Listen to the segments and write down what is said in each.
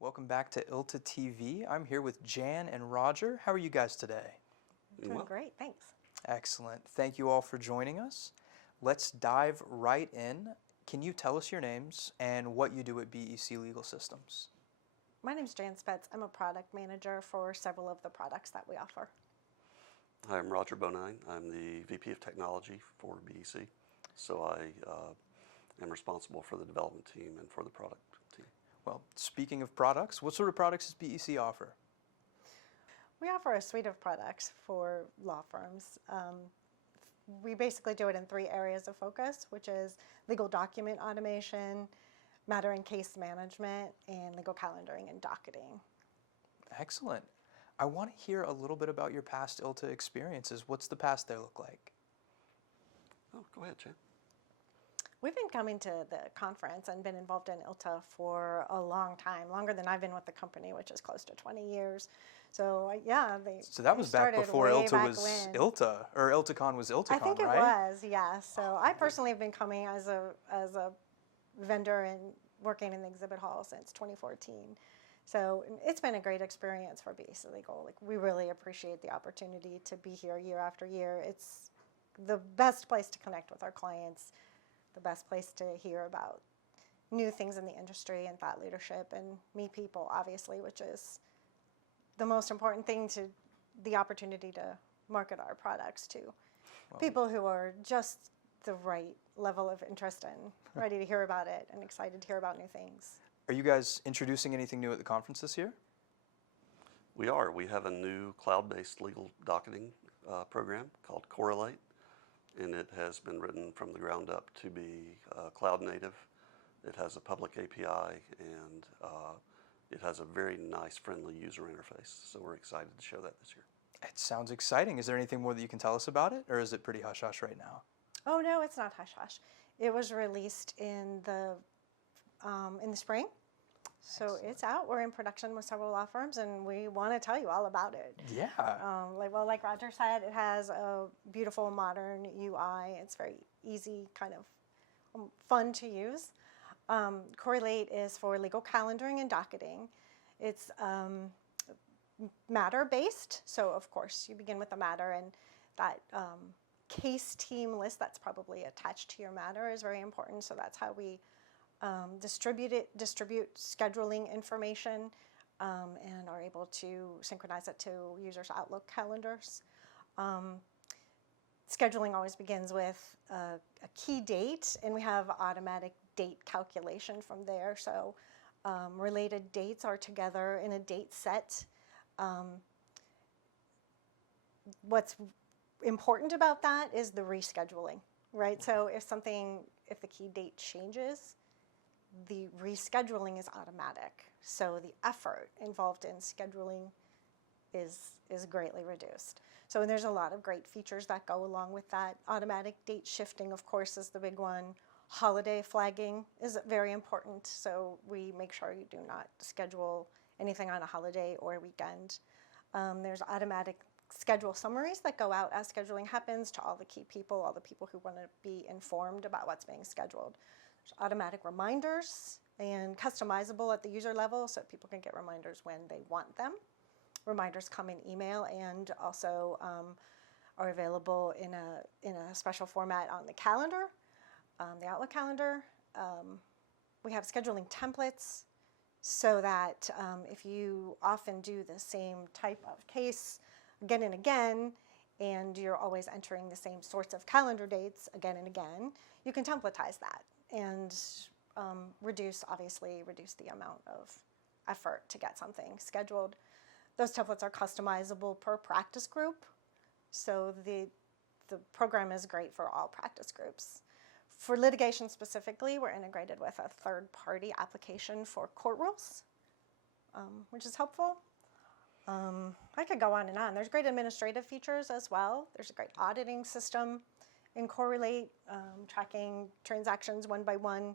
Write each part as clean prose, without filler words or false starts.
Welcome back to ILTA TV. I'm here with Jan and Roger. How are you guys today? Doing great, thanks. Excellent. Thank you all for joining us. Let's dive right in. Can you tell us your names and what you do at BEC Legal Systems? My name is Jan Spetz. I'm a product manager for several of the products that we offer. Hi, I'm Roger Bonine. I'm the VP of Technology for BEC. So I am responsible for the development team and for the product team. Well, speaking of products, what sort of products does BEC offer? We offer a suite of products for law firms. We basically do it in 3 areas of focus, which is legal document automation, matter and case management, and legal calendaring and docketing. Excellent. I want to hear a little bit about your past ILTA experiences. What's the past there look like? Oh, go ahead, Jan. We've been coming to the conference and been involved in ILTA for a long time, longer than I've been with the company, which is close to 20 years. So yeah, So that was back before ILTA was when. ILTA, or ILTACON was ILTACON, right? I think it was, yeah. So I personally have been coming as a vendor and working in the exhibit hall since 2014. So it's been a great experience for BEC Legal. Like, we really appreciate the opportunity to be here year after year. It's the best place to connect with our clients, the best place to hear about new things in the industry and thought leadership, and meet people, obviously, which is the most important thing, to the opportunity to market our products to people who are just the right level of interest and ready to hear about it and excited to hear about new things. Are you guys introducing anything new at the conference this year? We are. We have a new cloud-based legal docketing program called Correlate, and it has been written from the ground up to be cloud native. It has a public API, and it has a very nice, friendly user interface. So we're excited to show that this year. It sounds exciting. Is there anything more that you can tell us about it, or is it pretty hush-hush right now? Oh no, it's not hush-hush. It was released in the spring. So Excellent. It's out. We're in production with several law firms, and we want to tell you all about it. Yeah. Like Roger said, it has a beautiful modern UI. It's very easy, kind of fun to use. Correlate is for legal calendaring and docketing. It's matter-based, so of course you begin with the matter, and that case team list that's probably attached to your matter is very important. So that's how we distribute scheduling information, and are able to synchronize it to users' Outlook calendars. Scheduling always begins with a key date, and we have automatic date calculation from there. So related dates are together in a date set. What's important about that is the rescheduling, right? So if the key date changes, the rescheduling is automatic. So the effort involved in scheduling is greatly reduced. So there's a lot of great features that go along with that. Automatic date shifting, of course, is the big one. Holiday flagging is very important. So we make sure you do not schedule anything on a holiday or a weekend. There's automatic schedule summaries that go out as scheduling happens to all the key people, all the people who want to be informed about what's being scheduled. There's automatic reminders, and customizable at the user level, so people can get reminders when they want them. Reminders come in email, and also are available in a special format on the calendar, the Outlook calendar. We have scheduling templates, so that if you often do the same type of case again and again, and you're always entering the same sorts of calendar dates again and again, you can templatize that and reduce the amount of effort to get something scheduled. Those templates are customizable per practice group, so the program is great for all practice groups. For litigation specifically, we're integrated with a third-party application for court rules, which is helpful. I could go on and on. There's great administrative features as well. There's a great auditing system in Correlate, tracking transactions one by one.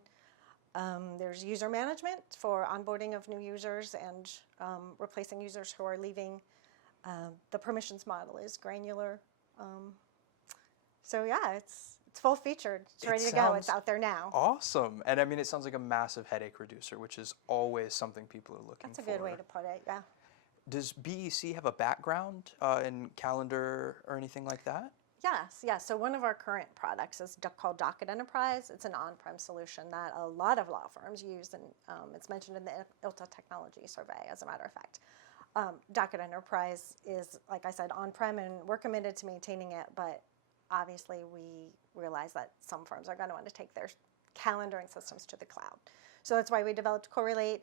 There's user management for onboarding of new users and replacing users who are leaving. The permissions model is granular. So yeah, it's full featured. It's ready to go. It's out there now. Awesome. And I mean, it sounds like a massive headache reducer, which is always something people are looking for. That's a good way to put it, yeah. Does BEC have a background in calendar or anything like that? Yes. So one of our current products is called Docket Enterprise. It's an on-prem solution that a lot of law firms use, and it's mentioned in the ILTA Technology Survey, as a matter of fact. Docket Enterprise is, like I said, on-prem, and we're committed to maintaining it, but obviously we realize that some firms are going to want to take their calendaring systems to the cloud. So that's why we developed Correlate.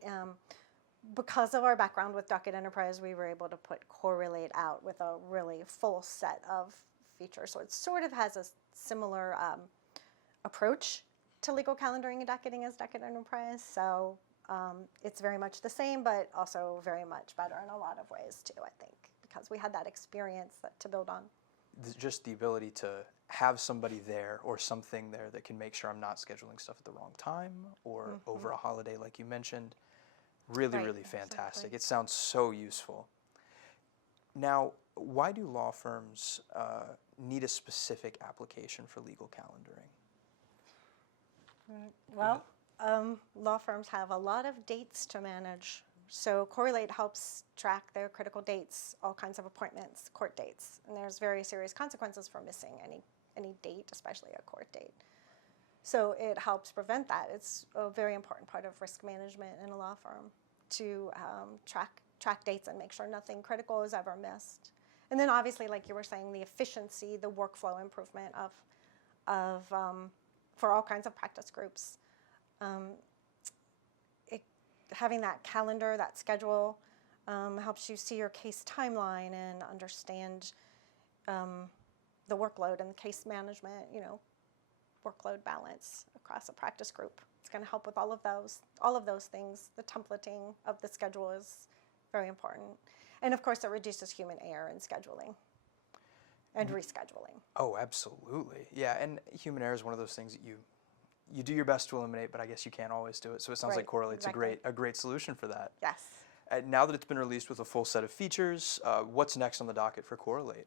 Because of our background with Docket Enterprise, we were able to put Correlate out with a really full set of features. So it sort of has a similar approach to legal calendaring and docketing as Docket Enterprise. So it's very much the same, but also very much better in a lot of ways too, I think, because we had that experience to build on. Just the ability to have somebody there or something there that can make sure I'm not scheduling stuff at the wrong time or over a holiday like you mentioned. Really, Right, really fantastic. exactly. It sounds so useful. Now, why do law firms need a specific application for legal calendaring? Well, law firms have a lot of dates to manage. So Correlate helps track their critical dates, all kinds of appointments, court dates. And there's very serious consequences for missing any date, especially a court date. So it helps prevent that. It's a very important part of risk management in a law firm to track dates and make sure nothing critical is ever missed. And then obviously, like you were saying, the efficiency, the workflow improvement for all kinds of practice groups. Having that calendar, that schedule, helps you see your case timeline and understand the workload and the case management, workload balance across a practice group. It's going to help with all of those things. The templating of the schedule is very important. And of course, it reduces human error in scheduling and rescheduling. Oh, absolutely. Yeah, and human error is one of those things that you do your best to eliminate, but I guess you can't always do it. So it sounds like Right, Correlate's exactly. a great solution for that. Yes. Now that it's been released with a full set of features, what's next on the docket for Correlate?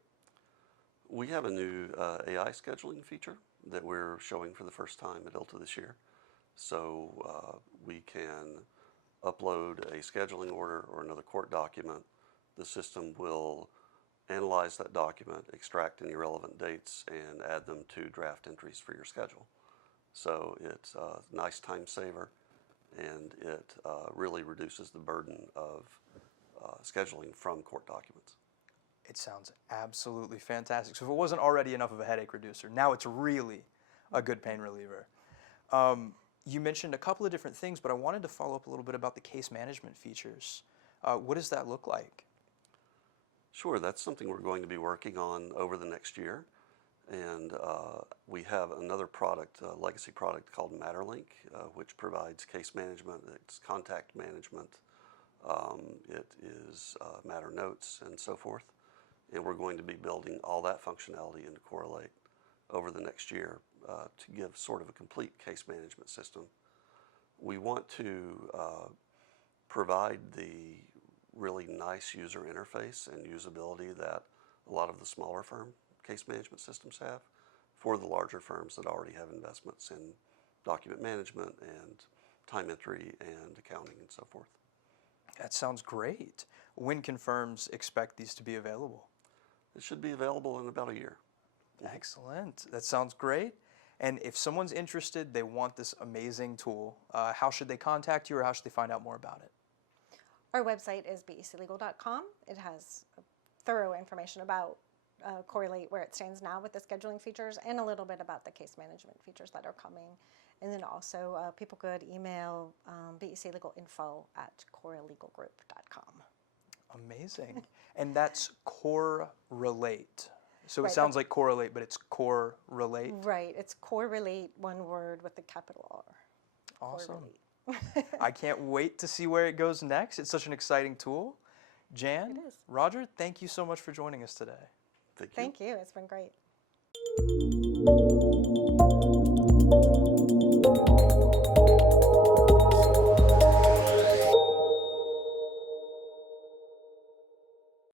We have a new AI scheduling feature that we're showing for the first time at ILTA this year. So we can upload a scheduling order or another court document. The system will analyze that document, extract any relevant dates, and add them to draft entries for your schedule. So it's a nice time saver, and it really reduces the burden of scheduling from court documents. It sounds absolutely fantastic. So if it wasn't already enough of a headache reducer, now it's really a good pain reliever. You mentioned a couple of different things, but I wanted to follow up a little bit about the case management features. What does that look like? Sure, that's something we're going to be working on over the next year. And we have another product, a legacy product called MatterLink, which provides case management, it's contact management, it is matter notes and so forth. And we're going to be building all that functionality into Correlate over the next year to give sort of a complete case management system. We want to provide the really nice user interface and usability that a lot of the smaller firm case management systems have for the larger firms that already have investments in document management and time entry and accounting and so forth. That sounds great. When can firms expect these to be available? It should be available in about a year. Excellent. That sounds great. And if someone's interested, they want this amazing tool, how should they contact you or how should they find out more about it? Our website is beclegal.com. It has thorough information about Correlate, where it stands now with the scheduling features, and a little bit about the case management features that are coming. And then also people could email beclegalinfo@corelegalgroup.com. Amazing. And that's Correlate. So it Right, sounds like Correlate, but it's Correlate. Right. It's Correlate, one word with the capital R. Awesome. Correlate. I can't wait to see where it goes next. It's such an exciting tool. Jan, It is. Roger, thank you so much for joining us today. Thank you. Thank you. It's been great.